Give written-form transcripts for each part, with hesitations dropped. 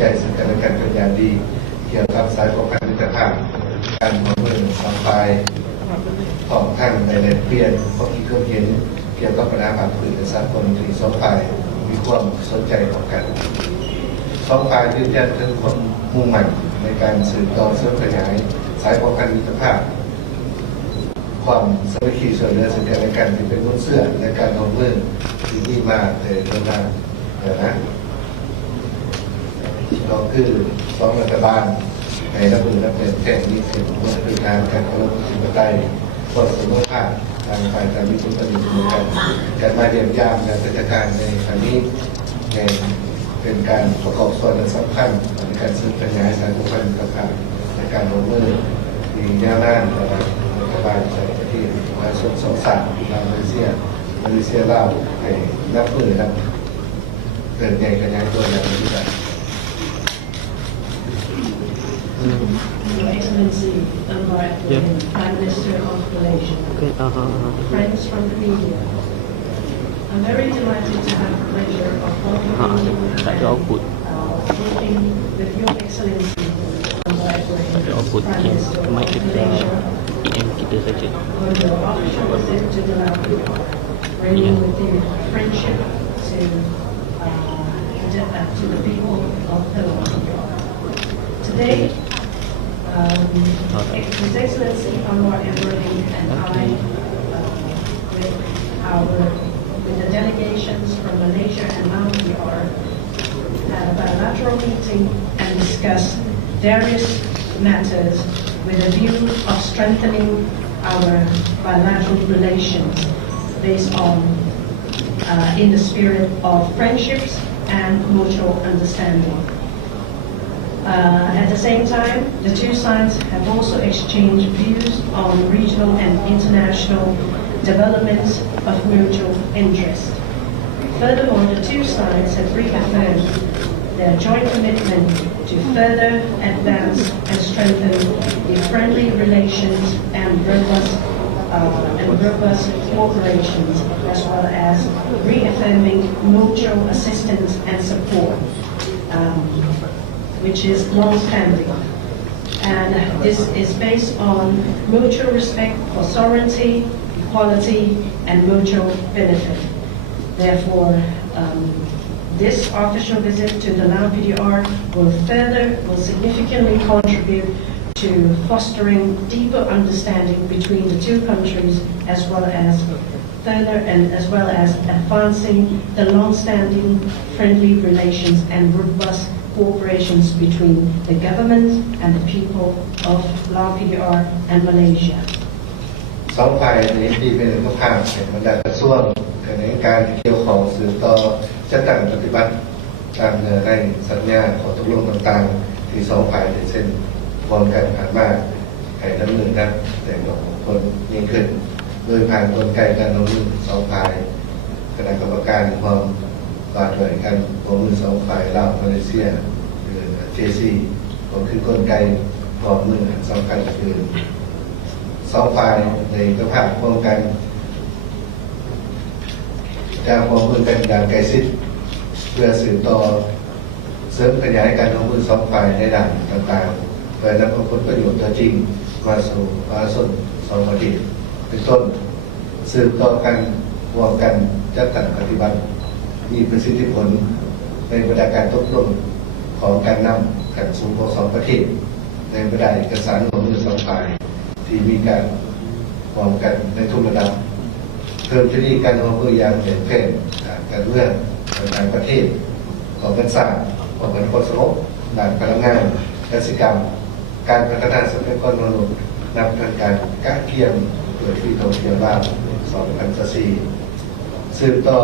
ใจซึ่งกันและกันเป็นอย่างดีเกี่ยวกับสายสัมพันธ์มิตรภาพการมองเรื่องสองฝ่ายของท่านในเปลี่ยนข้อคิดข้อเห็นเกี่ยวกับปัญหาความผืนสากลที่สองฝ่ายมีความสนใจต่อกันสองฝ่ายยืนยันถึงความมุ่งมั่นในการสืบต่อเสริมขยายสายสัมพันธ์มิตรภาพความสามัคคีช่วยเหลือซึ่งกันและกันที่เป็นรุ่นเสื้อในการลงมือที่นี่มาแต่เวลานะเราคือสองรัฐบาลในระบบนับเป็นแท่งนี้เป็นมาตรการการเคารพสิทธิปไตยความเสมอภาคทางฝ่ายการมีส่วนร่วมกันการมาเยี่ยมยามและกิจการในครั้งนี้เป็นการประกอบส่วนสำคัญในการสืบขยายสายสัมพันธ์ต่างๆในการลงมือมีแนวหน้ารัฐบาลประเทศมาส่งสองสามมาเลเซียลาวให้นับมือครับเกิดใหญ่ขยายตัวอย่างนี้ได้Your Excellency, Anwar, Prime Minister of Malaysia, friends from the media, I'm very delighted to have the pleasure of welcoming you and working with Your Excellency, Anwar Ibrahim, Prime Minister of Malaysia, on your official visit to the Laos, bringing with you friendship to the people of the Laos. Today, His Excellency Anwar Ibrahim and I, with the delegations from Malaysia and Laos, had a bilateral meeting and discussed various matters with a view of strengthening our bilateral relations based on in the spirit of friendships and mutual understanding. At the same time, the two sides have also exchanged views on regional and international developments of mutual interest. Furthermore, the two sides have reaffirmed their joint commitment to further advance and strengthen the friendly relations and robust cooperation, as well as reaffirming mutual assistance and support, which is long-standing. And this is based on mutual respect for sovereignty, equality, and mutual benefit. Therefore, this official visit to the Laos PDR will significantly contribute to fostering deeper understanding between the two countries, as well as advancing the long-standing friendly relations and robust cooperations between the government and the people of Laos PDR and Malaysia. สองฝ่ายนี้ที่เป็นผู้ข้ามเป็นบรรดากระทรวงในการเกี่ยวข้องสื่อต่อจัดตั้งปฏิบัติตามเนื้อในสัญญาของตกลงต่างๆที่สองฝ่ายได้เซ็นพร้อมกันผ่านมาให้ดำเนินการแต่งคนยิ่งขึ้นโดยผ่านกลไกการลงมือสองฝ่ายคณะกรรมการความฝ่ายด้วยกันลงมือสองฝ่ายลาวมาเลเซียหรือ JC ก็คือกลไกความมือสำคัญคือสองฝ่ายในสภาพร่วมกันการร่วมมือกันอย่างใกล้ชิดเพื่อสืบต่อเสริมขยายการร่วมมือสองฝ่ายในด้านต่างๆเพื่อนำผลประโยชน์จริงมาสู่สองประเทศเป็นต้นสืบต่อกันร่วมกันจัดตั้งปฏิบัติมีประสิทธิผลในบรรดาการตกลงของการนำขันสูงของสองประเทศในบรรดาเอกสารร่วมมือสองฝ่ายที่มีการร่วมกันในทุกระดับเพิ่มที่การร่วมมืออย่างเด่นเด่นการเมืองต่างประเทศของการสร้างของการขนส่งด้านพลังงานเกษตรกรรมการพัฒนาทรัพยากรมนุษย์นำทางการก้าวเกี่ยมเพื่อที่ท่องเที่ยวลาว2014สืบต่อ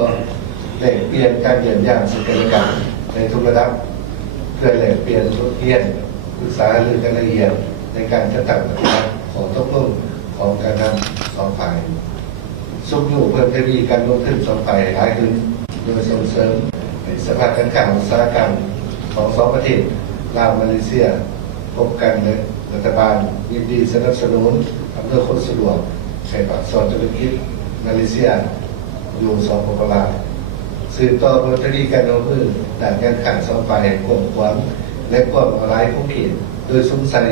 แลกเปลี่ยนการเยี่ยมยามซึ่งกันและกันในทุกระดับเพื่อแลกเปลี่ยนบทเรียนปรึกษาเรื่องรายละเอียดในการจัดตั้งปฏิบัติของตกลงของการนำสองฝ่ายสุขอยู่เพื่อทวีการลงทุนสองฝ่ายหลายขึ้นโดยส่งเสริมสภาพการค้าอุตสาหกรรมของสองประเทศลาวมาเลเซียพบกันในรัฐบาลยินดีสนับสนุนอำนวยความสะดวกให้กับสอนธุรกิจมาเลเซียอยู่สองปลาวสืบต่อเพื่อทวีการลงทุนด้านการค้าสองฝ่ายกว้างขวาง และความออนไลน์ของเขตโดยสงสัย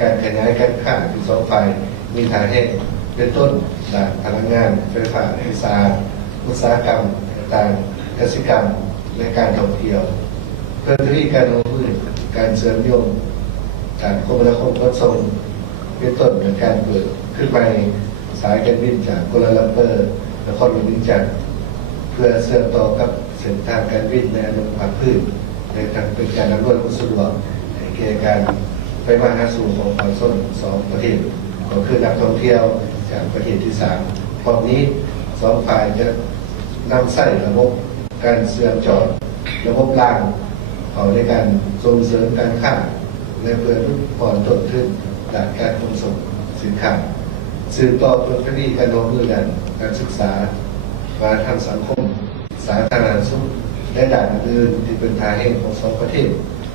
การขยายการค้าที่สองฝ่ายมีฐานแห่งเป็นต้นด้านพลังงานไฟฟ้าไฟฟ้าอุตสาหกรรมต่างๆกสิกรรมและการท่องเที่ยวเพื่อทวีการลงทุนการเสริมโยงการคมนาคมขนส่งเป็นต้นในการเปิดขึ้นไปสายการบินจากกัวลาลัมเปอร์นครหลวงวิงจันทร์เพื่อเชื่อมต่อกับเส้นทางการบินในอนุภาคพื้นในทางเป็นการอำนวยความสะดวกในแก่การไปมาหาสู่ของความสนสองประเทศก็คือนักท่องเที่ยวจากประเทศที่3พร้อมนี้สองฝ่ายจะนำใส่ระบบการเชื่อมจอดระบบรางเขาในการส่งเสริมการค้าและเพื่อลดผ่อนต้นทุนด้านการขนส่งสินค้าสืบต่อผลผลิตการลงมือกันการศึกษาวัฒนธรรมสังคมสาธารณสุขและด้านอื่นที่เป็นทางแห่งของสองประเทศ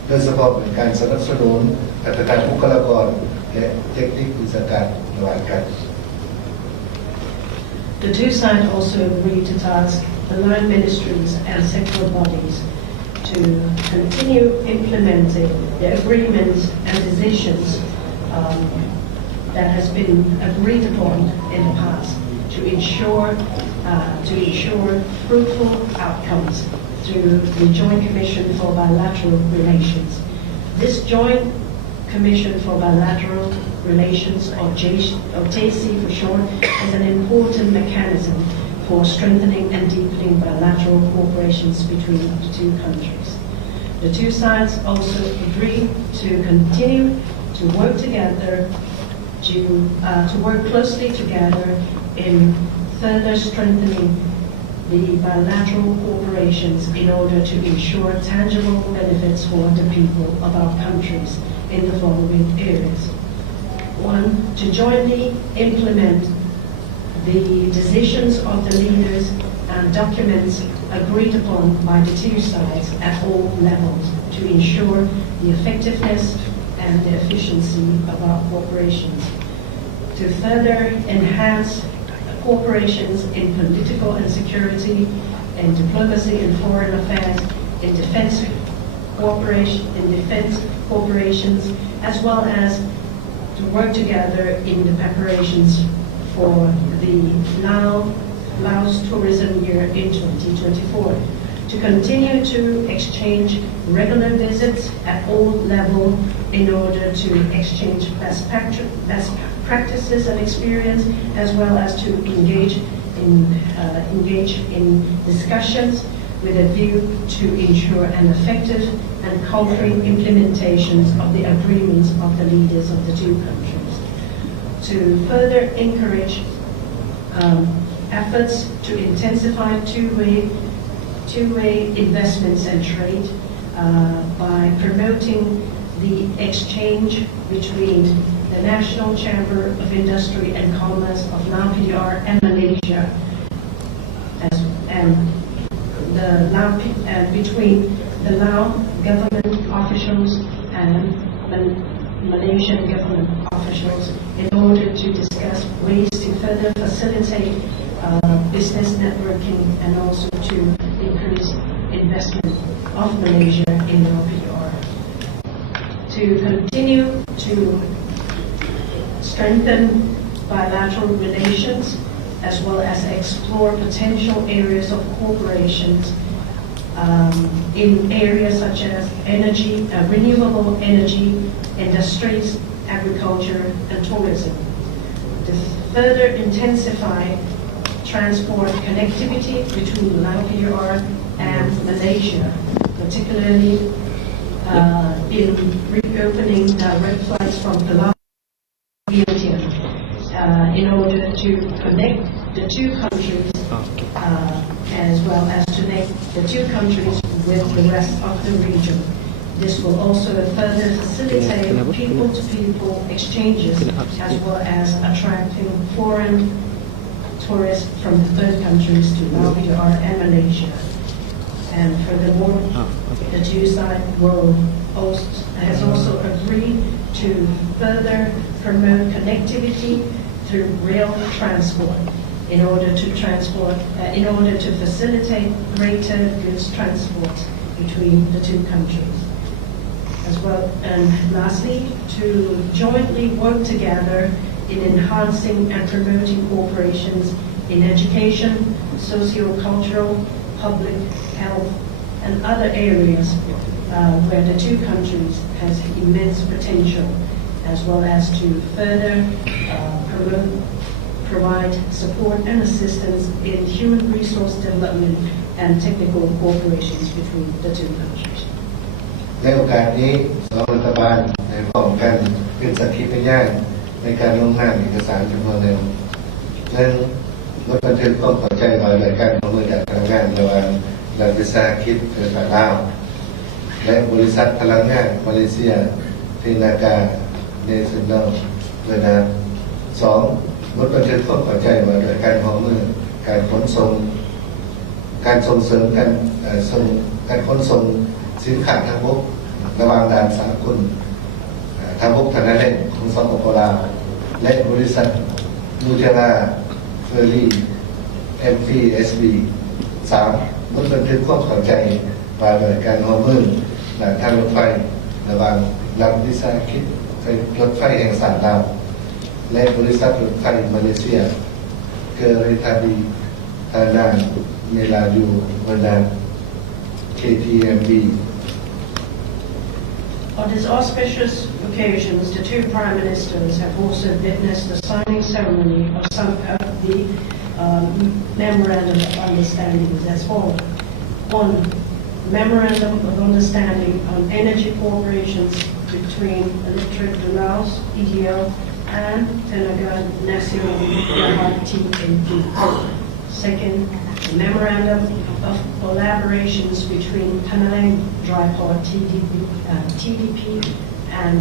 โดยเฉพาะเป็นการสนับสนุนพัฒนาบุคลากรและเทคนิควิชาการระหว่างกัน The two sides also agreed to task the line ministries and sectoral bodies to continue implementing the agreements and decisions that has been agreed upon in the past to ensure fruitful outcomes through the Joint Commission for Bilateral Relations. This Joint Commission for Bilateral Relations, or JC for short, is an important mechanism for strengthening and deepening bilateral cooperations between the two countries. The two sides also agreed to continue to work together, to work closely together in further strengthening the bilateral cooperations in order to ensure tangible benefits for the people of our countries in the following areas. 1. To jointly implement the decisions of the leaders and documents agreed upon by the two sides at all levels to ensure the effectiveness and the efficiency of our cooperations. To further enhance cooperations in political and security, in diplomacy and foreign affairs, in defense cooperations, as well as to work together in the preparations for the Laos Tourism Year in 2024. To continue to exchange regular visits at all levels in order to exchange best practices and experience, as well as to engage in discussions with a view to ensure an effective and concrete implementations of the agreements of the leaders of the two countries. To further encourage efforts to intensify two-way investments and trade by promoting the exchange between the National Chamber of Industry and Commerce of Laos PDR and Malaysia, between the Lao government officials and Malaysian government officials in order to discuss ways to further facilitate business networking and also to increase investment of Malaysia in Lao PDR. To continue to strengthen bilateral relations as well as explore potential areas of cooperations in areas such as energy, renewable energy, industries, agriculture, and tourism. To further intensify transport connectivity between Laos PDR and Malaysia, particularly in reopening direct flights from Laos in order to connect the two countries as well as to connect the two countries with the rest of the region. This will also further facilitate people-to-people exchanges as well as attracting foreign tourists from the third countries to Laos PDR and Malaysia. And furthermore, the two sides has also agreed to further promote connectivity through rail transport in order to facilitate greater goods transport between the two countries. as well. And lastly, to jointly work together in enhancing and promoting cooperations in education, socio-cultural, public health, and other areas where the two countries has immense potential, as well as to further provide support and assistance in human resource development and technical cooperations between the two countries. ในโอกาสนี้สองรัฐบาลได้พร้อมกันเป็นสักขีพยานในการลงนามเอกสารจำนวนหนึ่งซึ่งลดบันทึกความเข้าใจรายละการร่วมมือจากพลังงานระหว่างรัฐวิสาหกิจเครือข่ายลาวและบริษัทพลังงานมาเลเซียที่นากาเนชั่นแนลเวียดนามสองลดบันทึกความเข้าใจว่าโดยการร่วมมือการขนส่งการส่งเสริมการขนส่งสินค้าทางบกระหว่างด่านสากลทางบกทางทะเลของสปป.ลาวและบริษัทนูเทลาเฟอร์รี่ MPSB 3ลดบันทึกความเข้าใจว่าโดยการร่วมมือด้านทางรถไฟระหว่างรัฐวิสาหกิจรถไฟแห่งชาติลาวและบริษัทรถไฟมาเลเซียเกเรทาดีธานาเมลายูเวนาม KTMB. On this auspicious occasions, the two Prime Ministers have also witnessed the signing ceremony of some of the Memorandum of Understandings as follows. 1. Memorandum of Understanding on Energy Cooperations between Electric de Laos, EDL, and Tenaga Nasional TNP. Second, the Memorandum of Collaborations between Penang Dry Port TDP and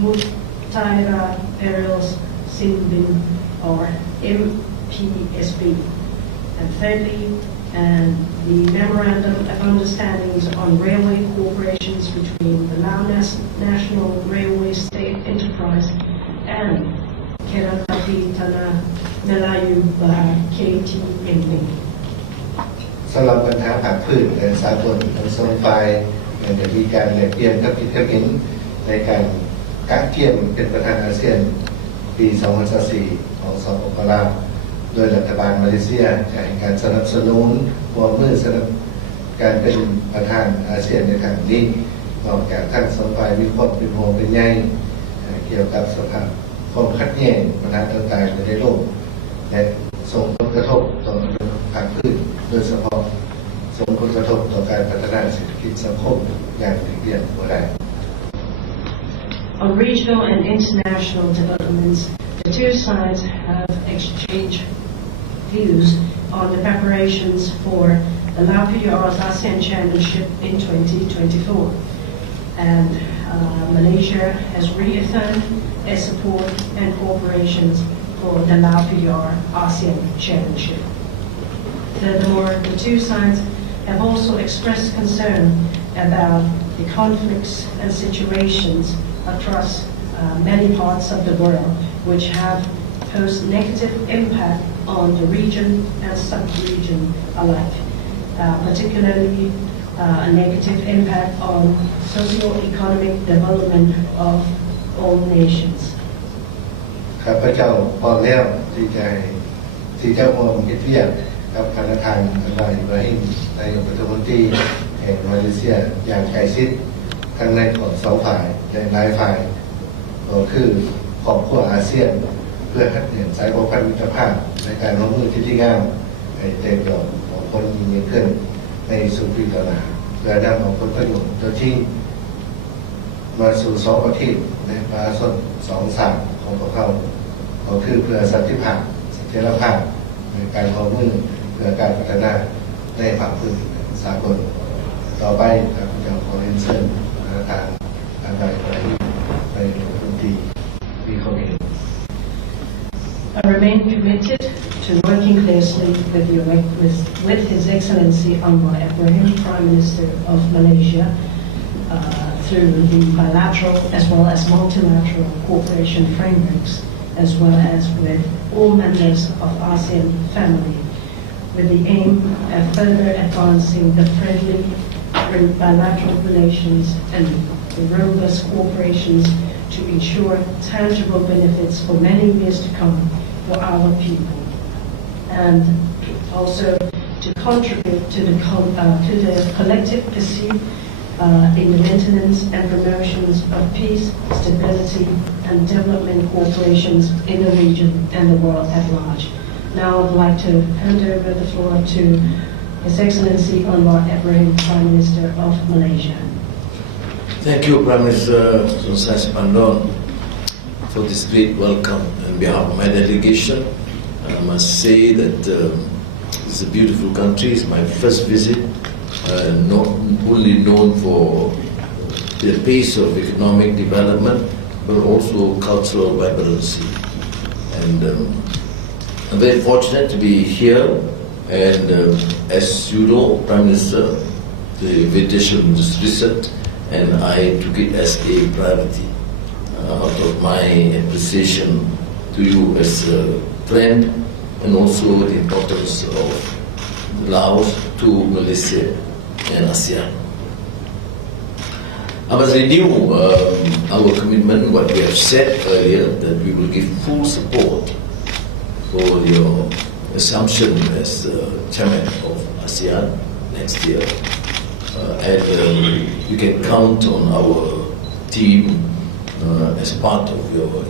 Mutiara Perils Sinbin or MPSB. And thirdly, the Memorandum of Understandings on Railway Cooperations between the Laos National Railway State Enterprise and Kerala Tana Melayu KTMP. สำหรับปัญหาผักพืชและสากลทั้งสองฝ่ายจะมีการแลกเปลี่ยนกับคิดเห็นในการกักเกี่ยมเป็นประธานอาเซียนปี 2004 ของสปป.ลาวโดยรัฐบาลมาเลเซียจะให้การสนับสนุนความมือสนับการเป็นประธานอาเซียนในครั้งนี้นอกจากทั้งสองฝ่ายมีความเป็นห่วงเป็นใยเกี่ยวกับสภาพความขัดแย้งปัญหาต่างๆในโลกและส่งผลกระทบต่อผักพืชโดยเฉพาะส่งผลกระทบต่อการพัฒนาเศรษฐกิจสังคมอย่างหลีกเลี่ยงบ่ได้ On regional and international developments, the two sides have exchanged views on the preparations for the Lao PR's ASEAN Chairmanship in 2024. And Malaysia has reaffirmed its support and cooperations for the Lao PR ASEAN Chairmanship. Furthermore, the two sides have also expressed concern about the conflicts and situations across many parts of the world which have posed negative impact on the region and sub-region alike, particularly a negative impact on socio-economic development of all nations. ข้าพเจ้าพร้อมแล้วที่จะร่วมคิดเวียกกับธนาคารอันวาอิบราฮิมนายกรัฐมนตรีแห่งมาเลเซียอย่างใกล้ชิดทั้งในของสองฝ่ายและหลายฝ่ายก็คือครอบครัวอาเซียนเพื่อขัดเนื่องสายสัมพันธ์มิตรภาพในการร่วมมือที่งามให้เติบโตของคนยิ่งขึ้นในสู่ปีต่อมาเพื่อนำเอาผลประโยชน์ตัวจริงมาสู่สองประเทศในประชาชนสองศาสตร์ของพวกเขาก็คือเพื่อสันติภาพเสถียรภาพในการร่วมมือเพื่อการพัฒนาในฝั่งพื้นสากลต่อไปครับจะขอเรียนเชิญประธานอันใดในพื้นที่มีความเห็น I remain committed to working closely with His Excellency Anwar Ibrahim, Prime Minister of Malaysia, through the bilateral as well as multilateral cooperation frameworks, as well as with all members of ASEAN family, with the aim of further advancing the friendly bilateral relations and robust cooperations to ensure tangible benefits for many years to come for our people, and also to contribute to the collective pursuit in the maintenance and promotions of peace, stability, and development cooperations in the region and the world at large. Now I'd like to hand over the floor to His Excellency Anwar Ibrahim, Prime Minister of Malaysia. Thank you, Prime Minister Siphandone, for this great welcome on behalf of my delegation. I must say that it's a beautiful country. It's my first visit, not only known for the pace of economic development, but also cultural vibrancy. And I'm very fortunate to be here. And as you know, Prime Minister, the invitation was recent, and I took it as a priority out of my appreciation to you as a friend, and also the importance of Laos to Malaysia and ASEAN. I must renew our commitment, what we have said earlier, that we will give full support for your assumption as chairman of ASEAN next year. And you can count on our team as part of your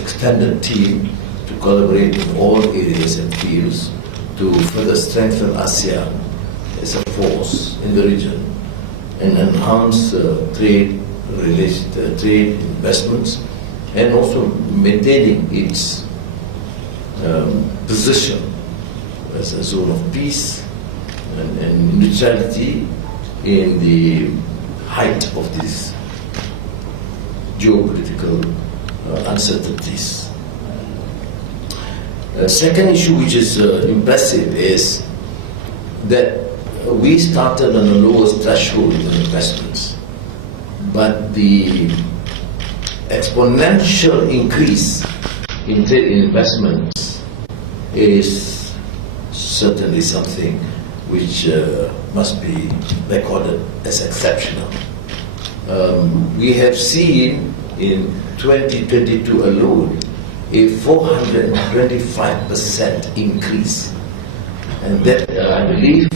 extended team to collaborate in all areas and fields to further strengthen ASEAN as a force in the region and enhance trade investments, and also maintaining its position as a zone of peace and neutrality in the height of these geopolitical uncertainties. Second issue which is impressive is that we started on the lowest threshold in investments, but the exponential increase in trade investments is certainly something which must be recorded as exceptional. We have seen in 2022 alone a 425% increase, and that I believe,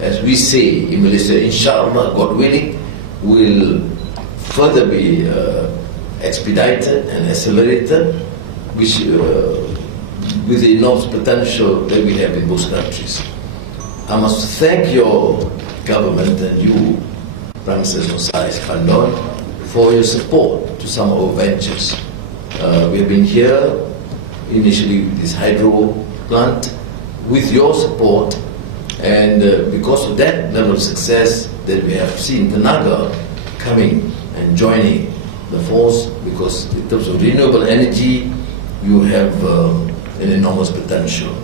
as we say in Malaysia, inshallah, God willing, will further be expedited and accelerated, which with the enormous potential that we have in both countries. I must thank your government and you, Prime Minister Siphandone, for your support to some of our ventures. We have been here initially with this hydro plant with your support, and because of that level of success that we have seen Tenaga coming and joining the force, because in terms of renewable energy you have an enormous potential.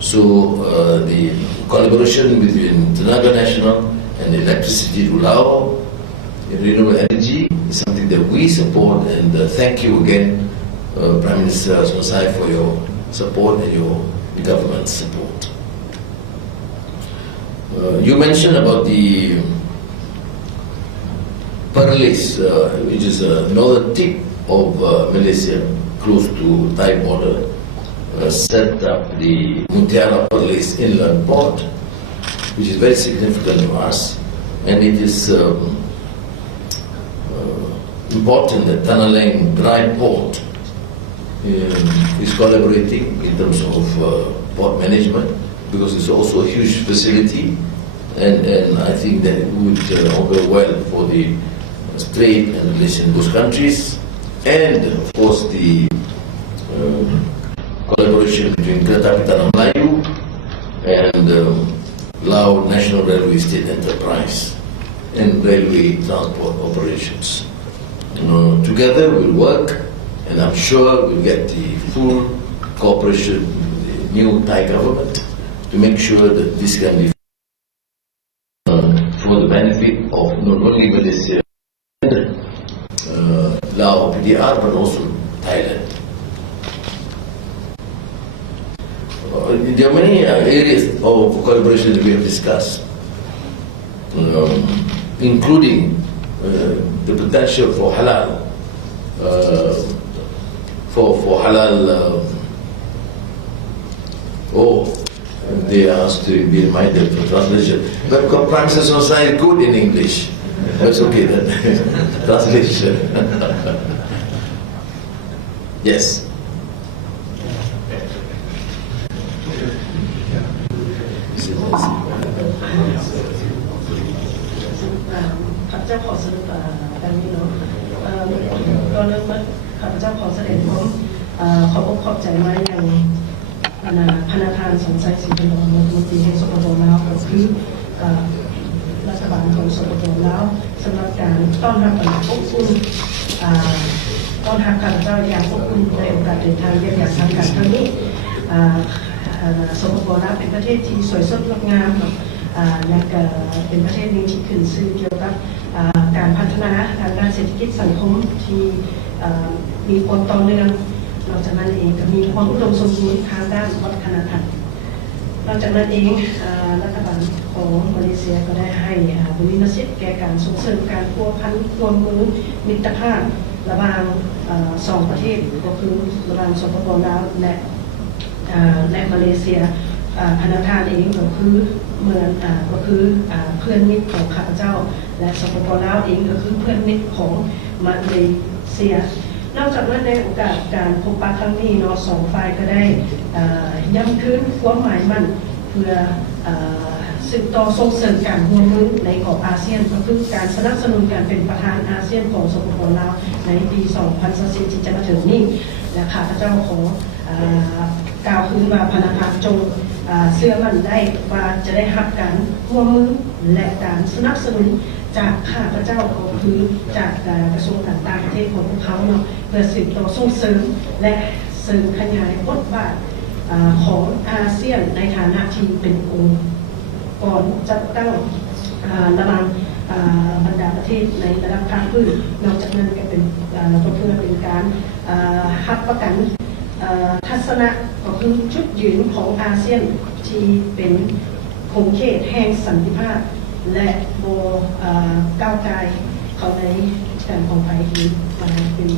So the collaboration between Tenaga National and Electricity to Laos in renewable energy is something that we support, and thank you again, Prime Minister Sonexay, for your support and your government's support. You mentioned about the Perlis, which is a northern tip of Malaysia, close to Thai border, set up the Mutiara Perlis inland port, which is very significant to us, and it is important that Tanah Lang dry port is collaborating in terms of port management, because it's also a huge facility, and I think that it would augur well for the trade and relations in those countries, and of course the collaboration between Kereta Api Tanah Melayu and Laos National Railway State Enterprise and railway transport operations. Together we'll work, and I'm sure we'll get the full cooperation with the new Thai government to make sure that this can be for the benefit of not only Malaysia and Laos PDR, but also Thailand. There are many areas of collaboration that we have discussed, including the potential for halal, for halal. They are asked to be reminded for translation. But Prime Minister Sonexay is good in English. That's okay then. Translation. Yes. ข้าพเจ้าขอสรุปดังนี้เนาะก็เริ่มมาข้าพเจ้าขอแสดงความขอบอกขอบใจมาอย่างพนักงานสงสัยสิเป็นรัฐมนตรีแห่งสปป.ลาวก็คือรัฐบาลของสปป.ลาวสำหรับการต้อนรับอบอุ่นต้อนรับข้าพเจ้าอย่างอบอุ่นในโอกาสเดินทางเยี่ยมทางการครั้งนี้สปป.ลาวเป็นประเทศที่สวยสดงดงามและก็เป็นประเทศหนึ่งที่ขึ้นชื่อเกี่ยวกับการพัฒนาทางด้านเศรษฐกิจสังคมที่มีความต่อเนื่องนอกจากนั้นเองก็มีความอุดมสมบูรณ์ทางด้านวัฒนธรรมนอกจากนั้นเองรัฐบาลของมาเลเซียก็ได้ให้บริษัทแก่การส่งเสริมการพัวพันร่วมมือมิตรภาพระหว่างสองประเทศก็คือระหว่างสปป.ลาวและมาเลเซียพนักงานเองก็คือเหมือนก็คือเพื่อนมิตรของข้าพเจ้าและสปป.ลาวเองก็คือเพื่อนมิตรของมาเลเซียนอกจากนั้นในโอกาสการพบปะครั้งนี้เนาะสองฝ่ายก็ได้ย้ำคืนความหมายมั่นเพื่อสืบต่อส่งเสริมการร่วมมือในกรอบอาเซียนก็คือการสนับสนุนการเป็นประธานอาเซียนของสปป.ลาวในปี2024ที่จะมาถึงนี้และข้าพเจ้าขอกล่าวคืนว่าพนักงานจงเชื่อมั่นได้ว่าจะได้รับการร่วมมือและการสนับสนุนจากข้าพเจ้าก็คือจากกระทรวงต่างประเทศของพวกเขาเนาะเพื่อสืบต่อส่งเสริมและเสริมขยายบทบาทของอาเซียนในฐานะที่เป็นองค์กรจัดตั้งระหว่างบรรดาประเทศในระดับภาคพื้นนอกจากนั้นก็เป็นก็เพื่อเป็นการรับประกันทัศนะก็คือจุดยืนของอาเซียนที่เป็นขงเขตแห่งสันติภาพและโบก้าวไกลเขาในการของไทยที่เป็น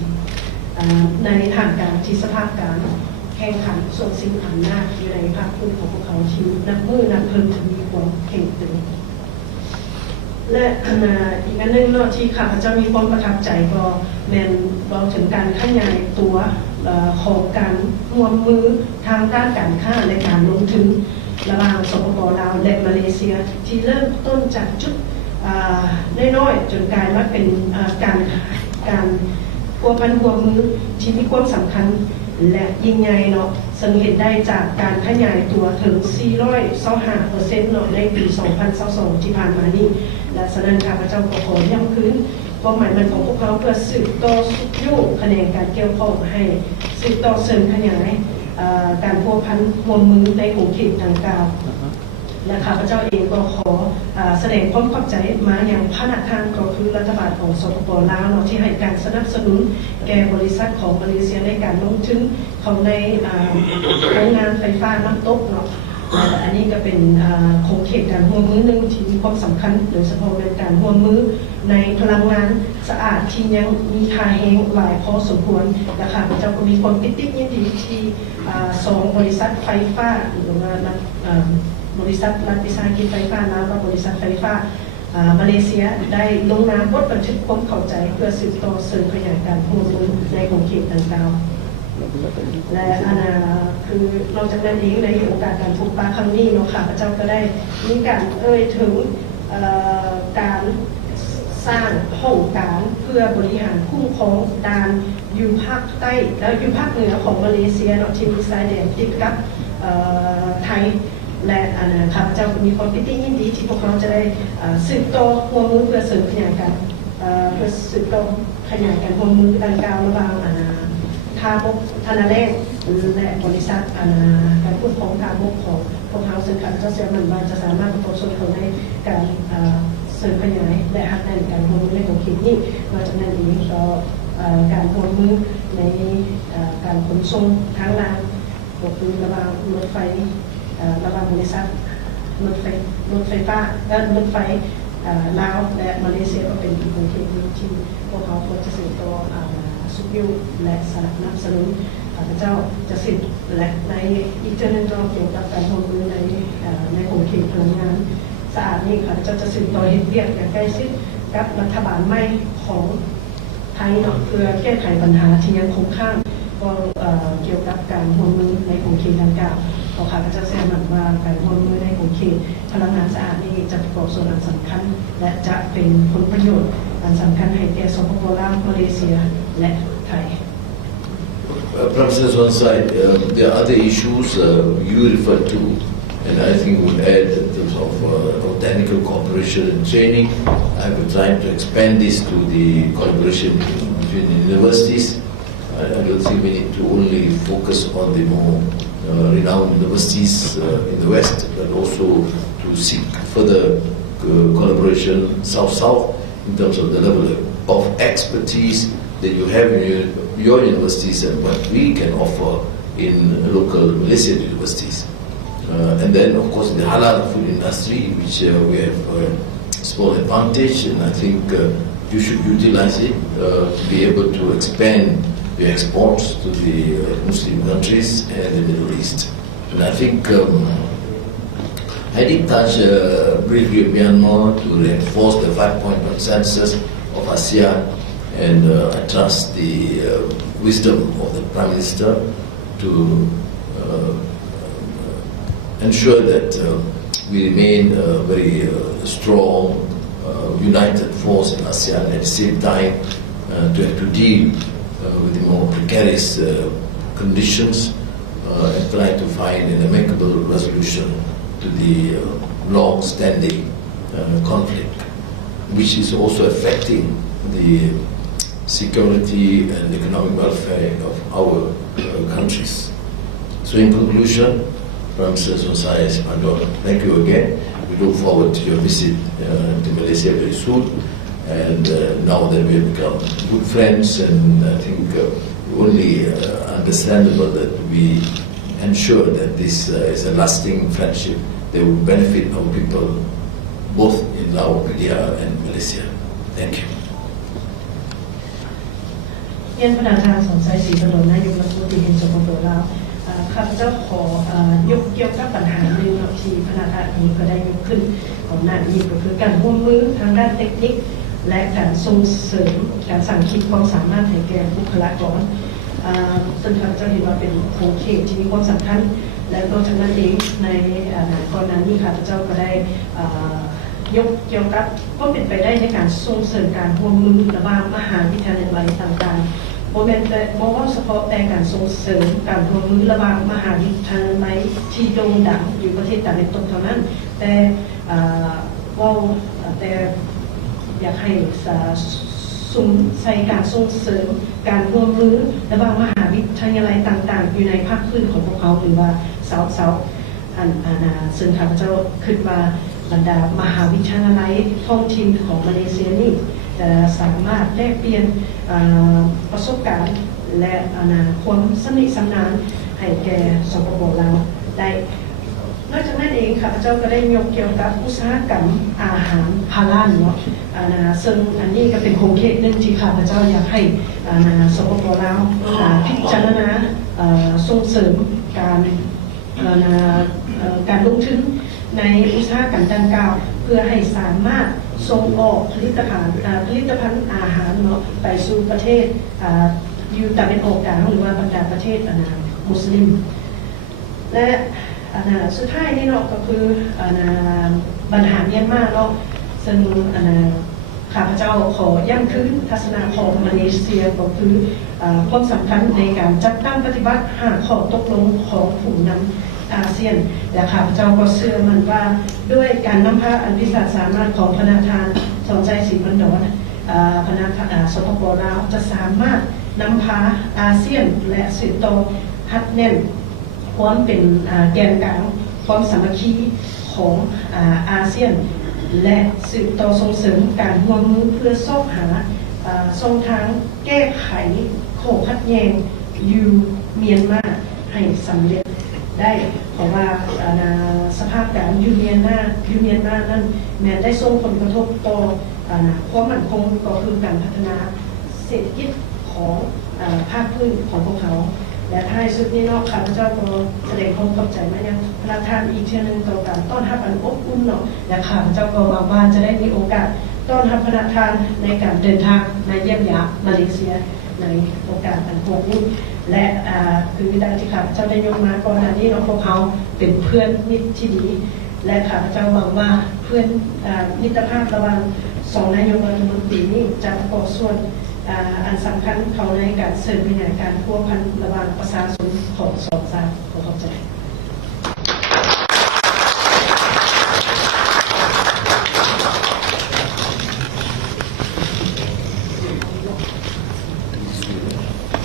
ในทางการที่สภาพการแข่งขันส่งสิ่งอำนาจอยู่ในภาคพื้นของพวกเขาที่นับมือนับเพิ่มทวีความแข็งตึงและอีกอันหนึ่งเนาะที่ข้าพเจ้ามีความประทับใจก็แม้นเราถึงการขยายตัวของการร่วมมือทางด้านการค้าในการลงทุนระหว่างสปป.ลาวและมาเลเซียที่เริ่มต้นจากจุดน้อยๆจนกลายมาเป็นการพัวพันร่วมมือที่มีความสำคัญและยิ่งใหญ่เนาะสังเกตได้จากการขยายตัวถึง 425% เนาะในปี 2022 ที่ผ่านมานี้และฉะนั้นข้าพเจ้าขอย้ำคืนความหมายมันของพวกเขาเพื่อสืบต่อสุดยุ่งคะแนนการเกี่ยวข้องให้สืบต่อเสริมขยายการพัวพันร่วมมือในของเขตดังกล่าวและข้าพเจ้าเองก็ขอแสดงความขอบใจมาอย่างพนักงานก็คือรัฐบาลของสปป.ลาวเนาะที่ให้การสนับสนุนแก่บริษัทของมาเลเซียในการลงทุนของในโรงงานไฟฟ้าน้ำตกเนาะอันนี้ก็เป็นโครงเขตการร่วมมือหนึ่งที่มีความสำคัญโดยเฉพาะในการร่วมมือในพลังงานสะอาดที่ยังมีค่าแรงหลายพอสมควรและข้าพเจ้าก็มีความปิติยินดีที่สองบริษัทไฟฟ้าหรือว่าบริษัทรัฐวิสาหกิจไฟฟ้าและบริษัทไฟฟ้ามาเลเซียได้ลงนามบทบันทึกความเข้าใจเพื่อสืบต่อเสริมขยายการร่วมมือในของเขตดังกล่าวและคือนอกจากนั้นเองในโอกาสการพบปะครั้งนี้เนาะค่ะพระเจ้าก็ได้มีการถึงการสร้างห้องการเพื่อบริหารคุ้มครองด่านอยู่ภาคใต้และอยู่ภาคเหนือของมาเลเซียเนาะที่มีชายแดนติดกับไทยและข้าพเจ้ามีความปิติยินดีที่พวกเขาจะได้สืบต่อร่วมมือเพื่อเสริมขยายการเพื่อสืบต่อขยายการร่วมมือดังกล่าวระหว่างทาบกธนาแรกและบริษัทการพูดของทาบกของพวกเขาซึ่งข้าพเจ้าเชื่อมั่นว่าจะสามารถประกอบส่วนผลในการเสริมขยายและหักแน่นการร่วมมือในของเขตนี้นอกจากนั้นเองก็การร่วมมือในการขนส่งทางรางก็คือระหว่างรถไฟระหว่างบริษัทรถไฟฟ้ารถไฟ ลาวและมาเลเซียก็เป็นอีกประเทศหนึ่งที่พวกเขาควรจะสืบต่อสุขยุและสนับสนุนพระเจ้าจะสืบและในอีกเรื่องนึงก็เกี่ยวกับการลงมือในกลุ่มเขตพลังงานสะอาดนี่ค่ะเจ้าจะสืบต่อเหตุเรียกอย่างใกล้ชิดกับรัฐบาลใหม่ของไทยเนาะเพื่อแก้ไขปัญหาที่ยังคงค้างก็เกี่ยวกับการร่วมมือในกลุ่มเขตดังกล่าวขอข้าพเจ้าแสดงว่าการร่วมมือในกลุ่มเขตพลังงานสะอาดนี้จะประกอบส่วนสำคัญและจะเป็นผลประโยชน์อันสำคัญให้แก่สปป.ลาวมาเลเซียและไทย Perhaps there's one side, there are other issues you referred to, and I think would add in terms of technical cooperation and training. I've been trying to expand this to the collaboration between universities. I don't think we need to only focus on the more renowned universities in the West, but also to seek further collaboration South-South in terms of the level of expertise that you have in your universities and what we can offer in local Malaysian universities. And then, of course, the halal food industry, which we have a small advantage, and I think you should utilize it to be able to expand the exports to the Muslim countries and the Middle East. And I think I did touch briefly on Myanmar to reinforce the 5-point consensus of ASEAN, and I trust the wisdom of the Prime Minister to ensure that we remain a very strong, united force in ASEAN at the same time to have to deal with the more precarious conditions and try to find an amicable resolution to the long-standing conflict, which is also affecting the security and economic welfare of our countries. So in conclusion, Prime Minister Sonexay Siphandone, thank you again. We look forward to your visit to Malaysia very soon. And now that we have become good friends, and I think only understandable that we ensure that this is a lasting friendship that will benefit our people both in Laos, and Malaysia. Thank you. เรียนประธานสนใจศรีถนนนายกรัฐมนตรีแห่งสปป.ลาวข้าพเจ้าขอยกเกี่ยวกับปัญหาหนึ่งที่พนักงานนี้ก็ได้ยกขึ้นก่อนหน้านี้ก็คือการร่วมมือทางด้านเทคนิคและการส่งเสริมการสั่งคิดความสามารถให้แก่บุคลากรซึ่งข้าพเจ้าเห็นว่าเป็นโครงข่ายที่มีความสำคัญและนอกจากนั้นเองในก่อนหน้านี้ข้าพเจ้าก็ได้ยกเกี่ยวกับก็เป็นไปได้ในการส่งเสริมการร่วมมือระหว่างมหาวิทยาลัยต่างๆโมเมนต์มองว่าเฉพาะแต่การส่งเสริมการร่วมมือระหว่างมหาวิทยาลัยที่โด่งดังอยู่ประเทศตะวันตกเท่านั้นแต่อยากให้ใส่การส่งเสริมการร่วมมือระหว่างมหาวิทยาลัยต่างๆอยู่ในภาคพื้นของพวกเขาหรือว่าเซาซึ่งข้าพเจ้าคิดว่าบรรดามหาวิทยาลัยท้องถิ่นของมาเลเซียนี่จะสามารถแลกเปลี่ยนประสบการณ์และความสนิทสนานให้แก่สปป.ลาวได้นอกจากนั้นเองข้าพเจ้าก็ได้ยกเกี่ยวกับอุตสาหกรรมอาหารฮาลาลเนาะซึ่งอันนี้ก็เป็นโครงข่ายหนึ่งที่ข้าพเจ้าอยากให้สปป.ลาวพิจารณาส่งเสริมการลงทุนในอุตสาหกรรมดังกล่าวเพื่อให้สามารถส่งออกผลิตภัณฑ์อาหารเนาะไปสู่ประเทศอยู่ตะวันออกกลางหรือว่าบรรดาประเทศมุสลิมและสุดท้ายนี่เนาะก็คือปัญหาเมียนมาเนาะซึ่งข้าพเจ้าขอย้ำคืนทัศนะของมาเลเซียก็คือความสำคัญในการจัดตั้งปฏิบัติหาข้อตกลงของผู้นำอาเซียนและข้าพเจ้าก็เชื่อมั่นว่าด้วยการนำพาอันพิเศษสามารถของพนักงานสนใจศรีบรรดรพนักงานสปป.ลาวจะสามารถนำพาอาเซียนและสืบต่อฮัดแน่นความเป็นแกนกลางความสามัคคีของอาเซียนและสืบต่อส่งเสริมการร่วมมือเพื่อซอกหาช่องทางแก้ไขข้อขัดแย้งอยู่เมียนมาให้สำเร็จ ได้เพราะว่าสภาพการอยู่เมียนมานั้นแม้ได้ส่งผลกระทบต่อความมั่นคงก็คือการพัฒนาเศรษฐกิจของภาคพื้นของพวกเขาและท้ายสุดนี้นอกข้าพเจ้าก็แสดงความขอบใจมายังพระท่านอีกเช่นนึงต่อการต้อนรับอันอบอุ่นเนาะและข้าพเจ้าก็หวังว่าจะได้มีโอกาสต้อนรับพระท่านในการเดินทางในเยี่ยมยามมาเลเซียในโอกาสอันควรนี้และคือดังที่ข้าพเจ้าได้ยกมาก่อนหน้านี้เนาะพวกเขาเป็นเพื่อนมิตรที่ดีและข้าพเจ้าหวังว่าเพื่อนมิตรภาพระหว่างสองนายกรัฐมนตรีนี้จะก่อส่วนอันสำคัญเขาในการเสริมขยายการพัวพันระหว่างประชาชนของสองชาติขอขอบใจ